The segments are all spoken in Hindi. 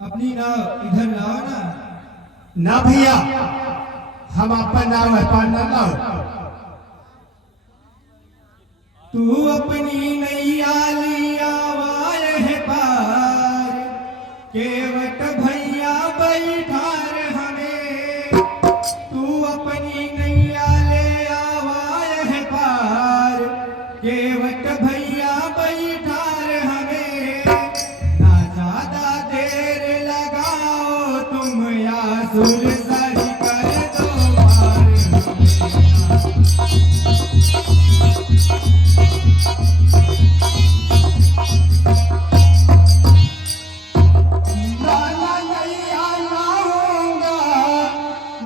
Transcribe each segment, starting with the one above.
अपनी नाव इधर लाओ ना। ना भैया, हम अपन नाव है पार न लाओ। तू अपनी नैया लिया वार है पार, केवट भैया बैठार हमें। तू अपनी नैया ले आवार है पार, केवट भैया बैठार हमें। ना ज्यादा देर लगाओ तुम या सुरसरी कर दो पार लाला नैया लाऊंगा,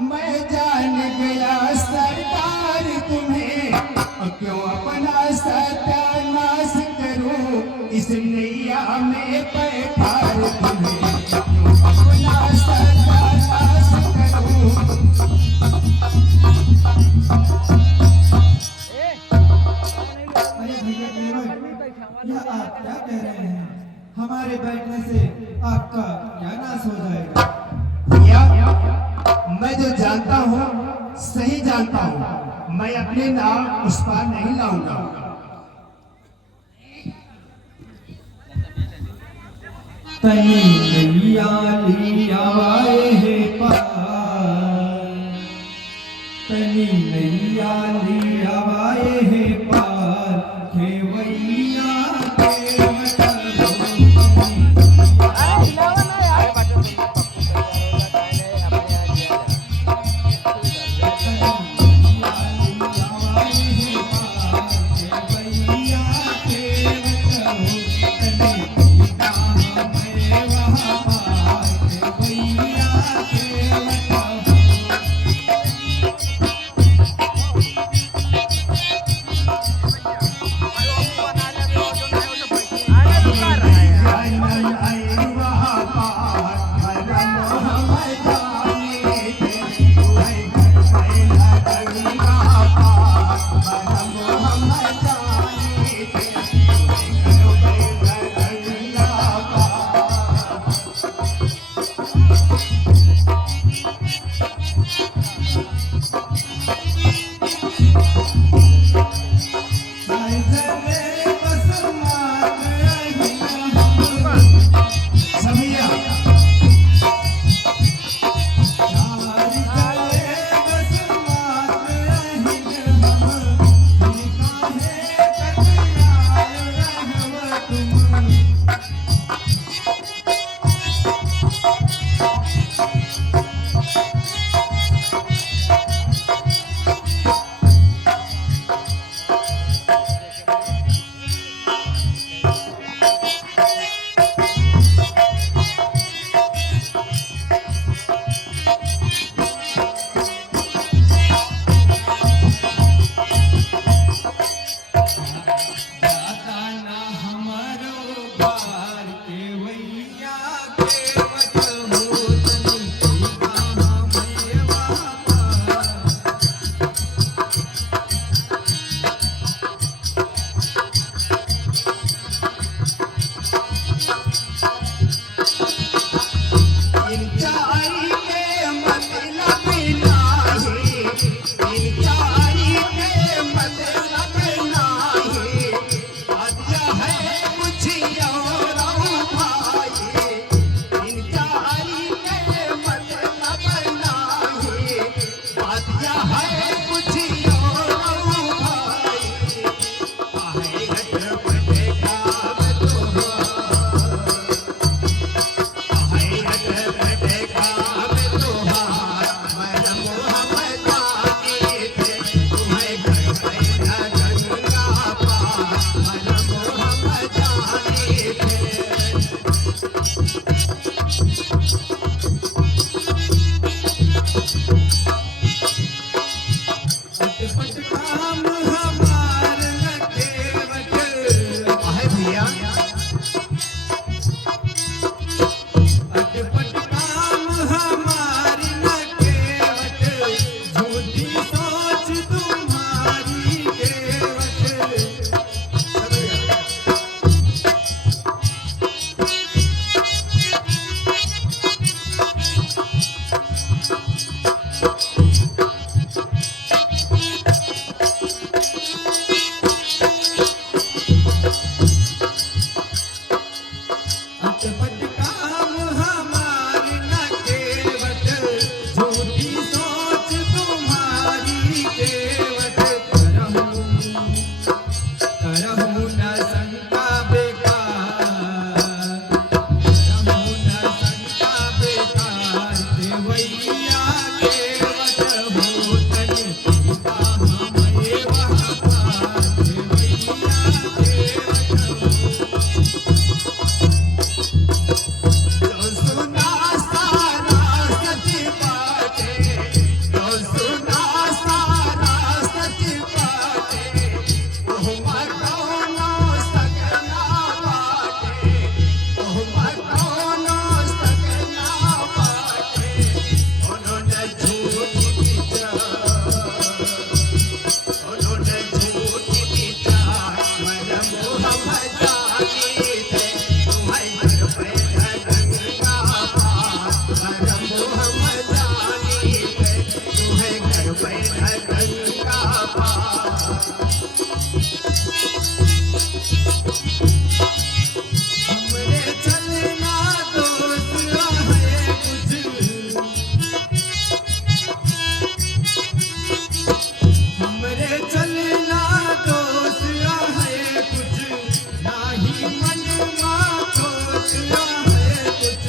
मैं जान गया सरकार तुम्हें। और क्यों अपना सत्यानाश करूं, इस नैया में बैठार तुम्हें। क्यों अपना सत्यानाश करूं। अरे भैया केवल, यह आप क्या कह रहे हैं? हमारे बैठने से आपका क्या नाश हो जाएगा? भैया, मैं जो जानता हूँ सही जानता हूँ। मैं अपने नाव उस पार नहीं लाऊंगा। तनी नैया लिया आए है पार, तनी नैया लिया आए है पार, खेवैया केवट है कुछ और थे तुम्हें घर पे गंगा पार परम हम जानी थे तुम्हें घर पे गंगा पार हमरे चलना दोस्त है कुछ हमरे चलना दोस्त है कुछ नाही मन सोच है कुछ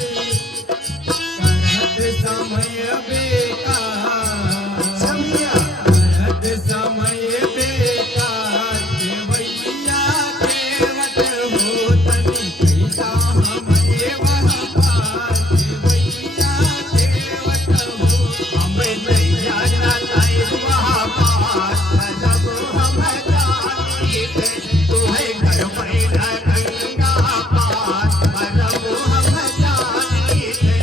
करत समय बेकार करत समय बेकार केवैया केवट हो तनी कैसा हमें वह पार केवैया केवट हो हमें नहीं जाना नहीं वहाँ पार जब हम जानी थे तुम्हें घर पे गंगा पार जब हम जानी थे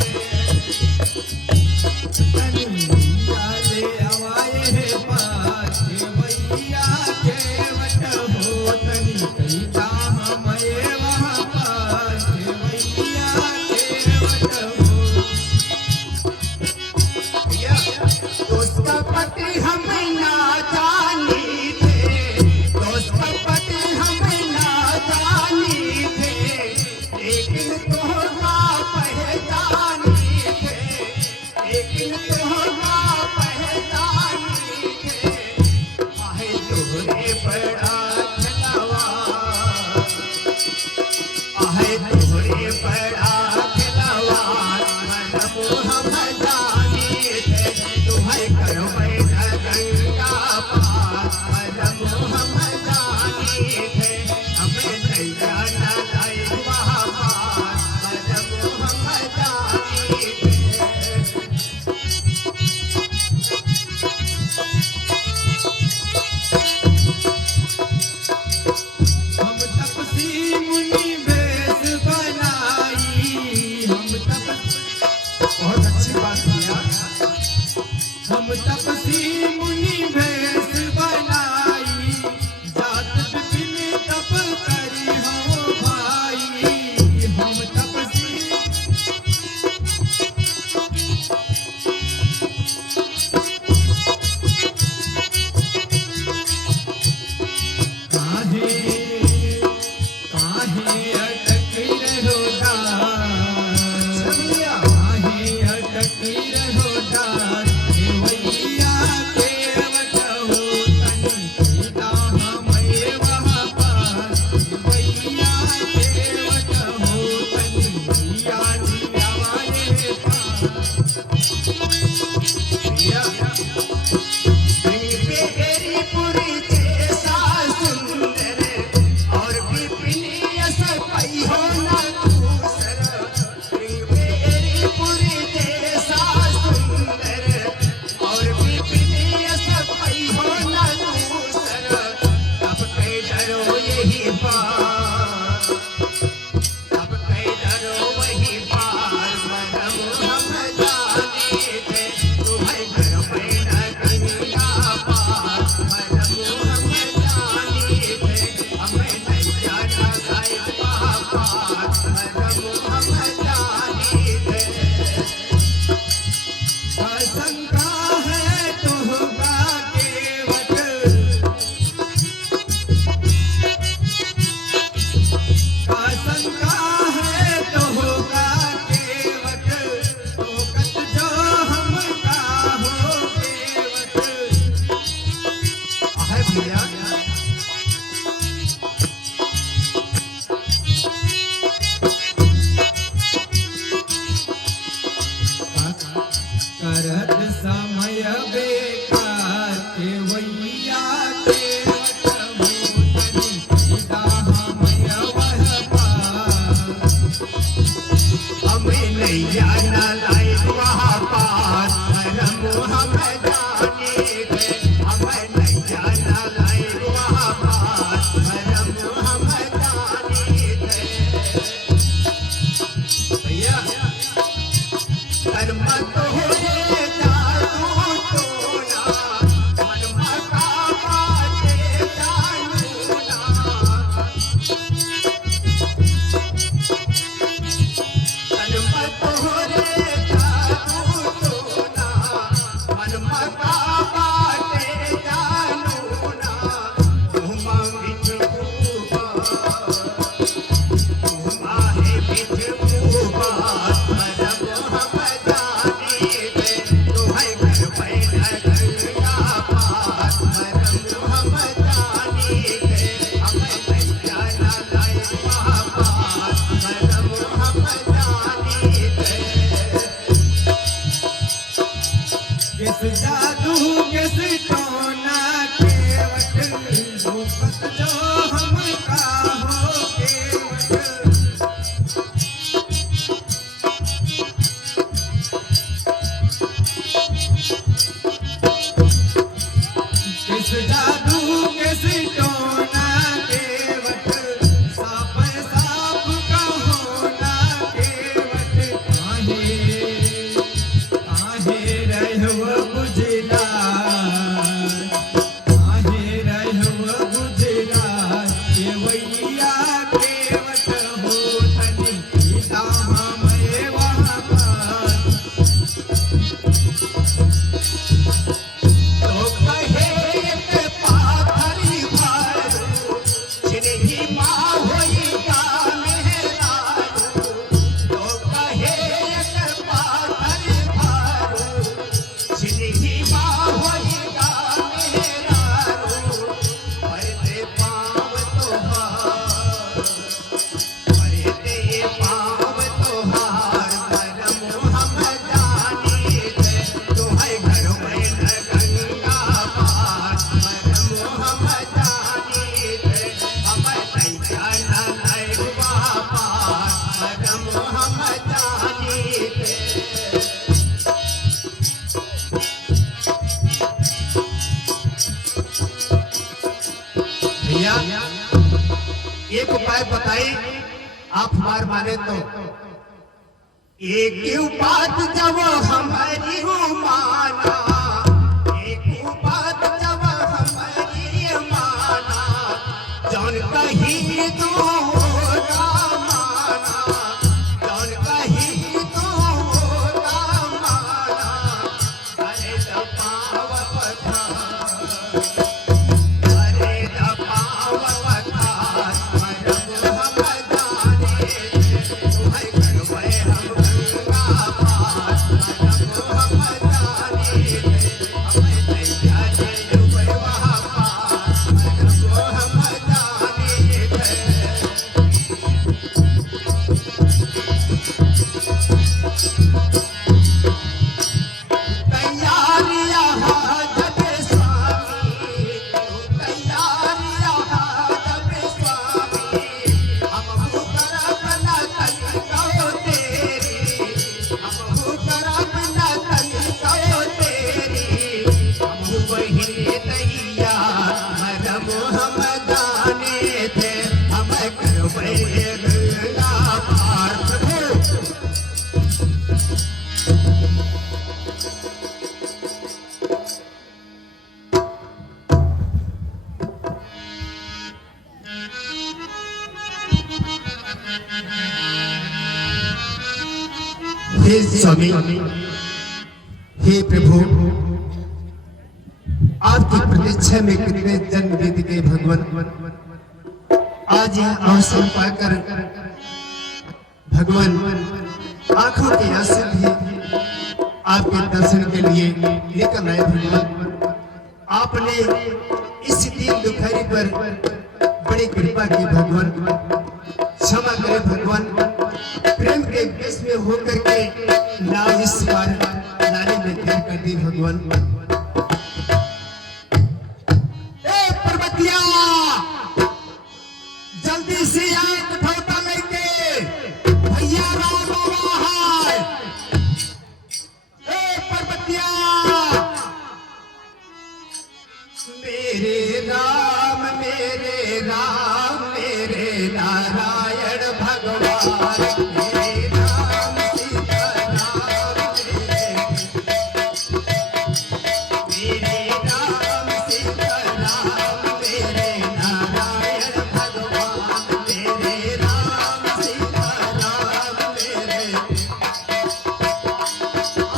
कन्हैया ले आवाए है पार केवैया केवट हो तनी कैसा हमें वहाँ पार केवैया केवट हो दोस्त का पति हमें ना जानी थे दोस्त का पति हमें ना जानी थे लेकिन तोहरा पहचानी थे लेकिन तोहरा पहचानी थे आहे तोहरे बड़ा खिलावा आहे तोहरे बड़ा खिलावा मतलब हम जानी थे तुम्हें घर पे गंगा पार मतलब हम जानी थे हमें नहीं जाना नहीं वहाँ पार मतलब हम जानी थे हम तपसी मुनि भेष बनाई हम तपसी बहुत अच्छी बात किया हम तपसी मुनि भेष बनाई जात विपिन तप करी हो भाई हम तपसी काहे काहे अटक रहो दास काहे अटक रहो दास केवैया केवट हो तनी कैसा हमें वहाँ पार केवैया केवट हो तनी जिया जिया वाले पार बेरी पुरी जैसा सुंदर और विपिन सपई हो ना दूसरा बेरी पुरी जैसा सुंदर और विपिन सपई हो ना दूसरा अब कई डरो यही पार अब कई डरो वही पार मरम हम जाने थे तुम्हें घर पे गंगा पार मरम हम जाने थे हमें नहीं जाना साहिब वहाँ पार मरम हम जाने थे शंका है तोहका केवट शंका है तोहका केवट तोकत जो हमका हो केवट आहे भैया करत समय बेकार केवैया केवट हो तनी कैसा हमें वह पार हमें नहीं जाना लायक वहाँ पार हम जाने थे हमें नहीं जाना लायक वहाँ पार हम जाने थे भैया कर्म तो हो जादू टोना कर्म का बाटे जानू ना भाई आप हमार माने तो एक बात जब हमारी माना, एक बात जब हमारी माना, जौन कही तो माना, जौन कही तो माना, अरे दबाव पठार, अरे दबाव पठार, मरम हम जाने तुम्हें करवे हम गंगा पार, मरम हम जाने हमें तैया जे हुए वहाँ पार, मरम हम जाने तैयारिया जब स्वामी, तैयारिया जब स्वामी, हम करब न तनिको तेरी, हम करब न तनिको तेरी, हम वही तैया मरम हम जाने थे, हम करबै गंगा पार। प्रभु हे स्वामी, हे प्रभु, आपकी प्रतीक्षा में कितने जन्म बीत गए भगवान, आज यह अवसर पाकर भगवान आंखों के आंसू भी आपके दर्शन के लिए निकल आए। भगवान आपने इस दीन दुखारी पर बड़ी कृपा की भगवान, क्षमा करे भगवान, प्रेम के विष में होकर के नाव इस पार लाने में देर कर दी भगवान। ए पर्वतिया जल्दी से आए कठौता लेके, भैया राम बाबा है। ए पर्वतिया मेरे राम मेरे राम मेरे नारायण भगवान, मेरे राम सीता राम मेरे राम सीता राम मेरे नारायण भगवान, मेरे राम सीता राम मेरे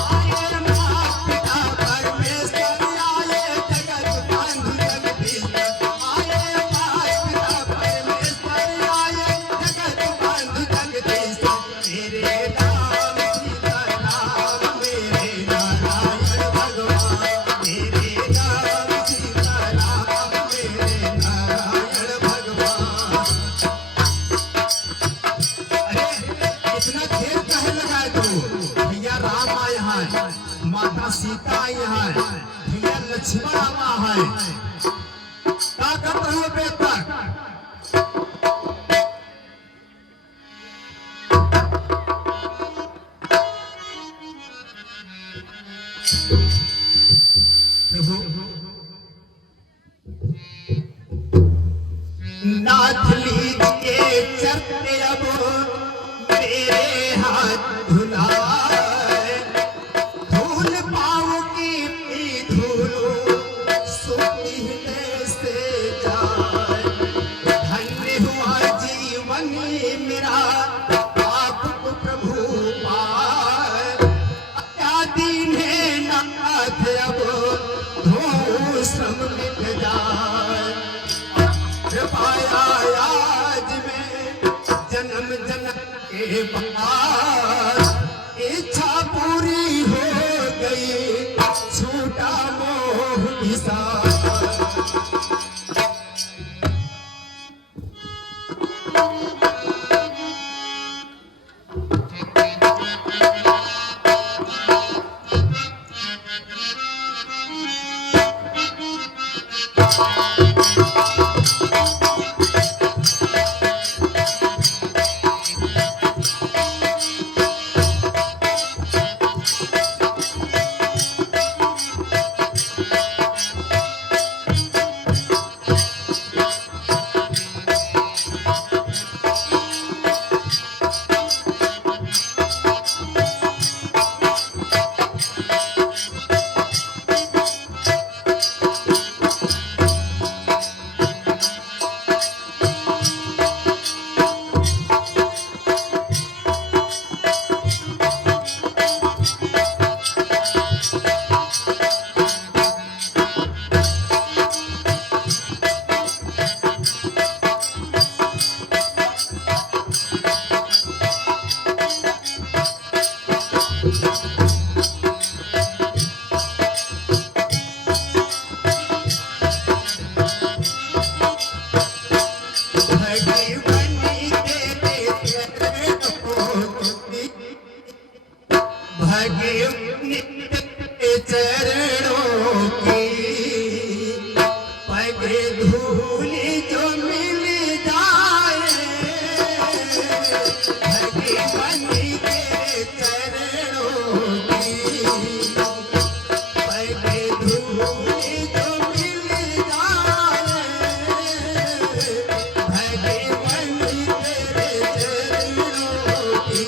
आए माता परमेश्वर आए जगत बंधु जगदीश, आए माता परमेश्वर आए जगत बंधु जगदीश, मेरे राम सीता राम मेरे नारायण भगवान, मेरे राम सीता राम मेरे नारायण भगवान। अरे इतना देर काहे लगाए तू? भैया राम आए हैं, माता सीता आई हैं, भैया लक्ष्मण आवा है, का करते हो बेटा? प्रभु नाथ लीज के चरते अब मेरे हाथ धुलाए, धूल पाँव की भी धूलो सोती हृदय से जाए, धन्य हुआ जीवन मेरा आपको प्रभु पाए, क्या दीन है नाथ अब धो श्रम मिट जाए, कृपया आज में जन्म जन्म के बाद इच्छा पूरी हो गई, छूटा मोह विषाद। बनी तेरे चरणों की पहले धूल जो मिल जाए भले बनी तेरे चरणों की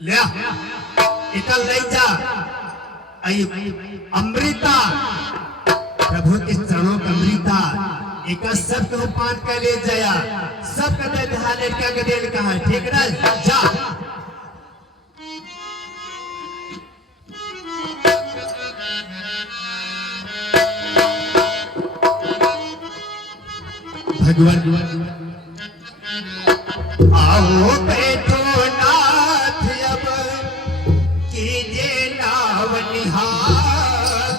लिया इकल नहीं जा आई अमृता प्रभु के चरणों का अमृता एक सब के पान कर ले जाया सब का ध्यान लड़का के देल कहा ठीक ना जा भगवान आओ बैठो नाथ अब कीजिए नाव निहार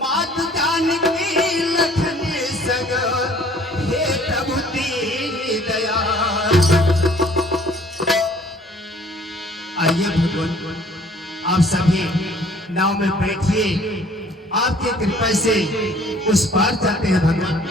मात जानकी लखन संग हे प्रभु दीन दयाल आइए भगवान आप सभी नाव में बैठिए आपकी कृपा से उस पार जाते हैं भगवान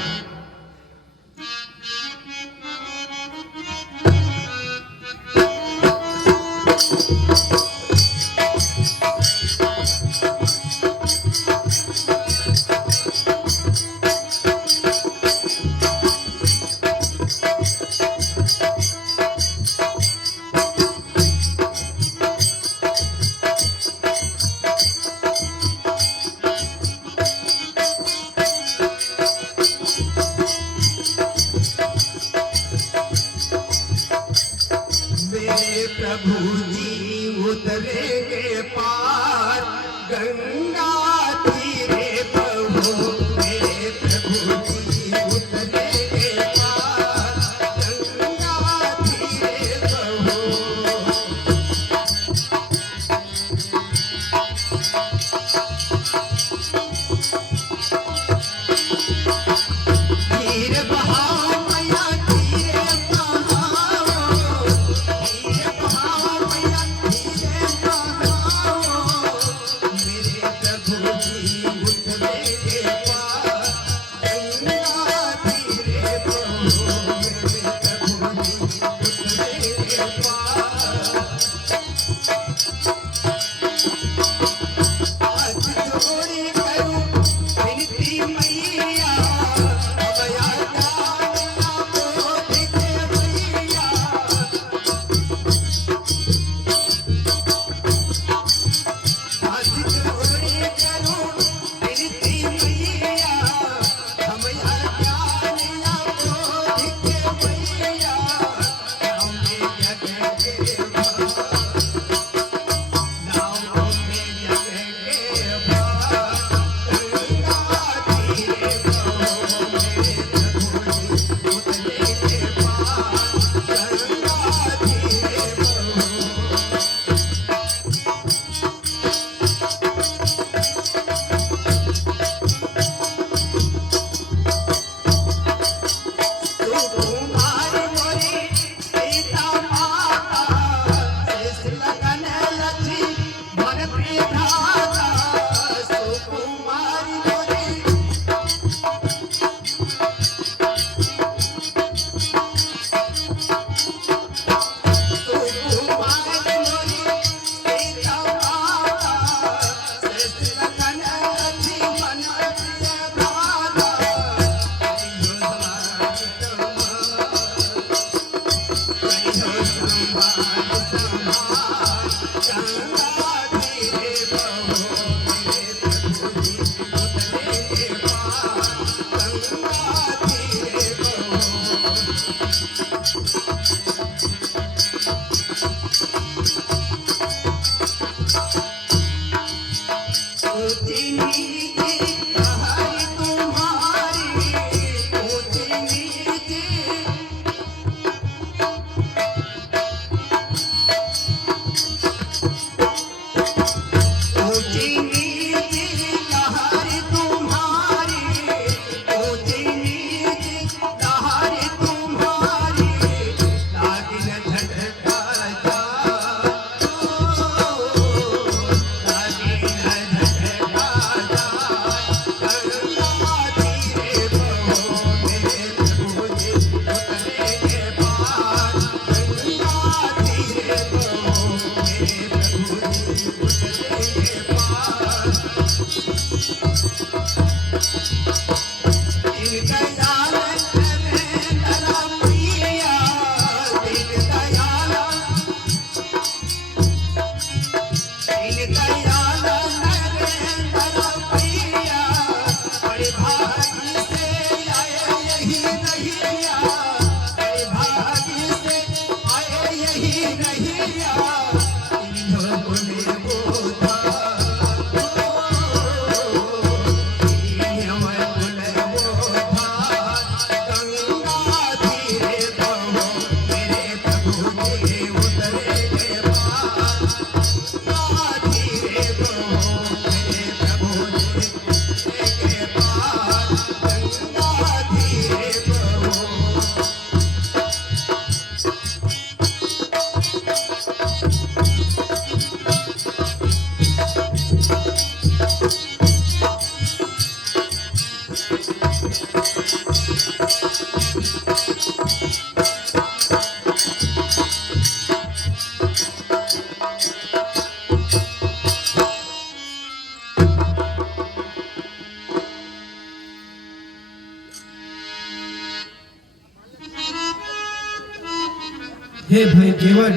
हे भाई केवल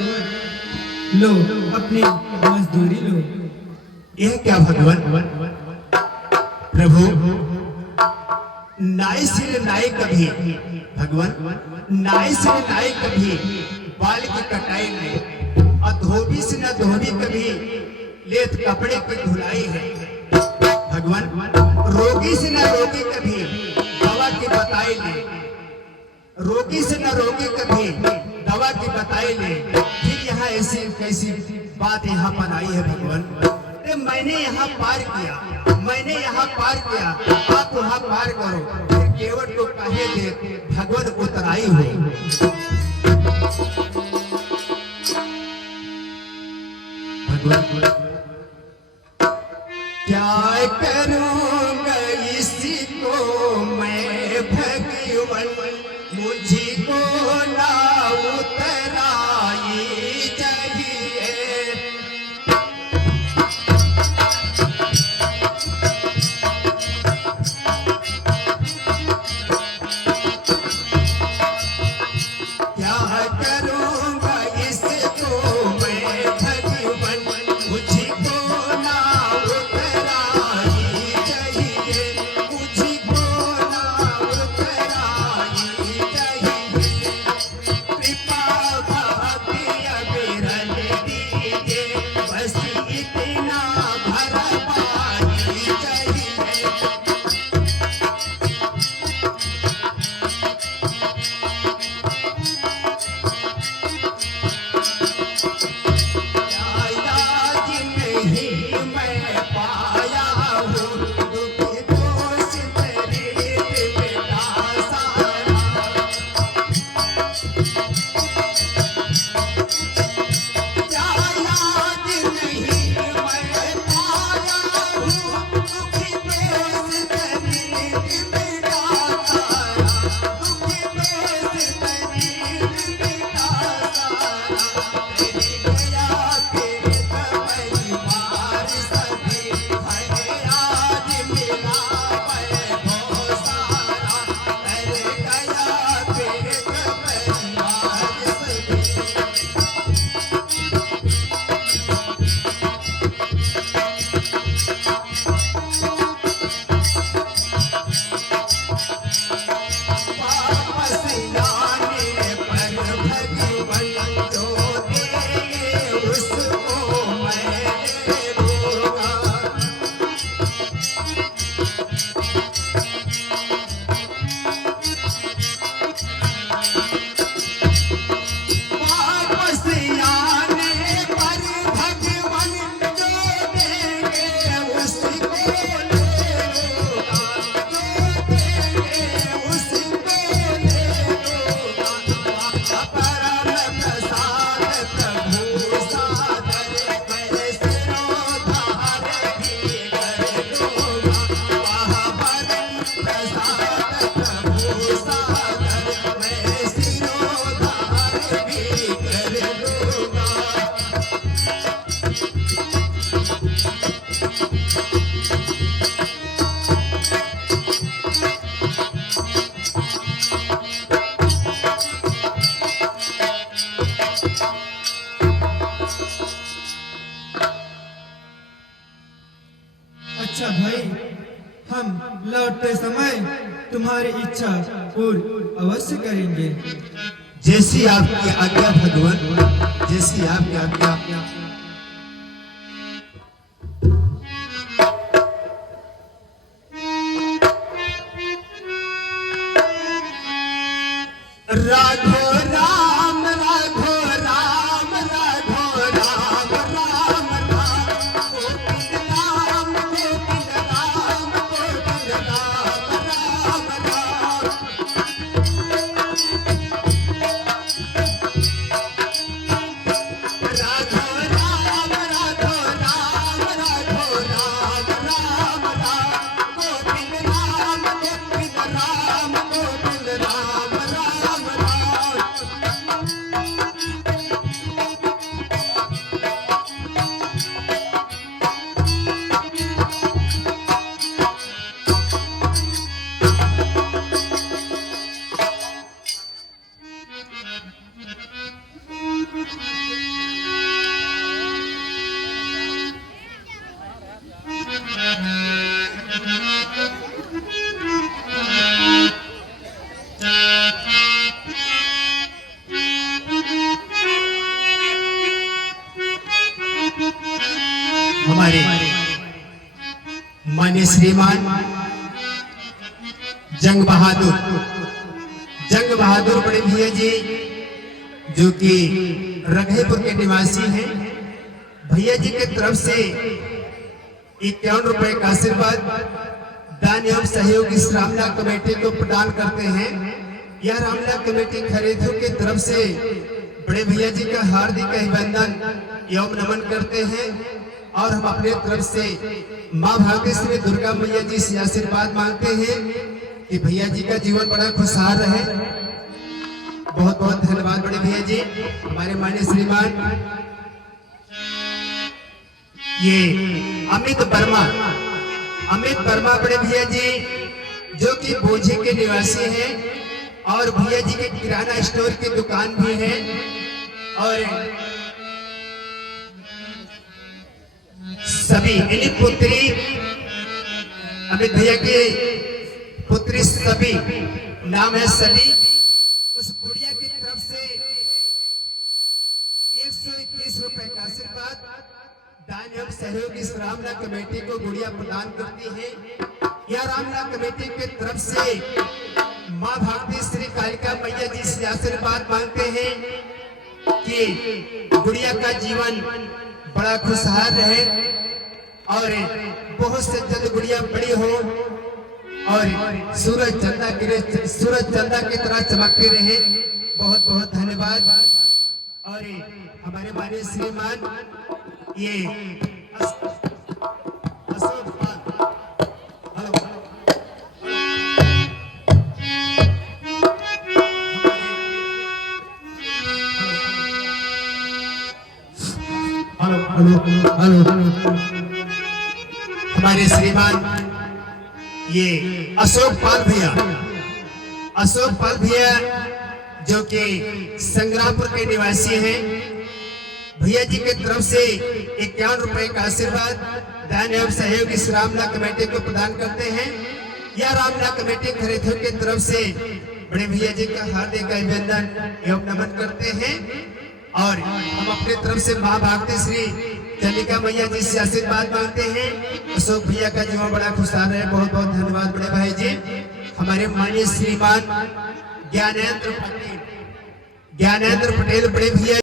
लो अपनी मजदूरी लो। यह क्या भगवान प्रभु, नाई सिर नाई कभी भगवान, नाई सिर नाई कभी बाल की कटाई में, और धोबी से न धोबी कभी लेत कपड़े की धुलाई है भगवान। रोगी से न रोगी कभी दवा की बताई ले, रोगी से न रोगी कभी दवा की बताई ले। फिर यहाँ ऐसी कैसी बात यहाँ पर आई है भगवान। अरे मैंने यहाँ पार किया, मैंने यहाँ पार किया, आप वहाँ पार करो। फिर केवट को कहे दे भगवान उतराई हो। भगवान क्या करूँगा इसको मैं भगवान, मुझको ना उतराई चाहिए। क्या करूँगा इसको मैं भगवान, मुझको ना उतराई चाहिए, मुझको ना उतराई भाई, हम लौटते समय तुम्हारी इच्छा पूर्ण अवश्य करेंगे। जैसी आपकी आज्ञा भगवान, जैसी आपकी आज्ञा। राघो राम राघो राम राघो राम राम राम गोविंद राम गोविंद राम गोविंद राम राम राम। राघो राम राघो राम राघो राम राम राम गोविंद राम गोविंद राम गोविंद राम राम राम। हमारे माननीय श्रीमान जंग बहादुर बड़े भैया जी, जो कि रघेपुर के निवासी हैं, भैया जी के तरफ से 51 रुपए का आशीर्वाद दान एवं सहयोग इस रामला कमेटी को प्रदान करते हैं। यह रामला कमेटी खरीदों की तरफ से बड़े भैया जी का हार्दिक अभिनंदन एवं नमन करते हैं और हम अपने तरफ से माँ भाग्यश्री दुर्गा मैया जी से आशीर्वाद मांगते हैं कि भैया जी का जीवन बड़ा खुशहाल रहे। बहुत बहुत धन्यवाद बड़े भैया जी। हमारे माननीय श्रीमान ये अमित वर्मा बड़े भैया जी, जो कि बोझे के निवासी हैं और भैया जी के किराना स्टोर की दुकान भी है। और सभी इन्हीं पुत्री अमित भैया के पुत्री सभी नाम है सभी, उस गुड़िया की तरफ से 121 रुपए का आशीर्वाद दान एवं सहयोग इस रामला कमेटी को गुड़िया प्रदान करती है। यह रामला कमेटी की तरफ से माँ भारती श्री कालिका मैया जी से आशीर्वाद मांगते हैं कि गुड़िया का जीवन बड़ा खुशहाल रहे और बहुत से जल्द गुड़िया बड़ी हो और सूरज चंदा की तरह चमकते रहे। बहुत बहुत धन्यवाद। और हमारे माननीय श्रीमान ये अशोक हमारे श्रीमान ये अशोक पाल भैया जो कि संग्रामपुर के निवासी हैं, भैया जी के तरफ से 51 रुपए का आशीर्वाद दान एवं सहयोग इस रामला कमेटी को प्रदान करते हैं। यह रामला कमेटी खरीदों की तरफ से बड़े भैया जी का हार्दिक अभिनंदन एवं नमन करते हैं और हम अपने तरफ से माँ भाग्यश्री चंडिका मैया जी से आशीर्वाद मांगते हैं। अशोक भैया का जीवन बड़ा खुशहाल रहे। बहुत बहुत धन्यवाद बड़े भाई जी। हमारे माननीय श्रीमान ज्ञानेंद्र पटेल बड़े भैया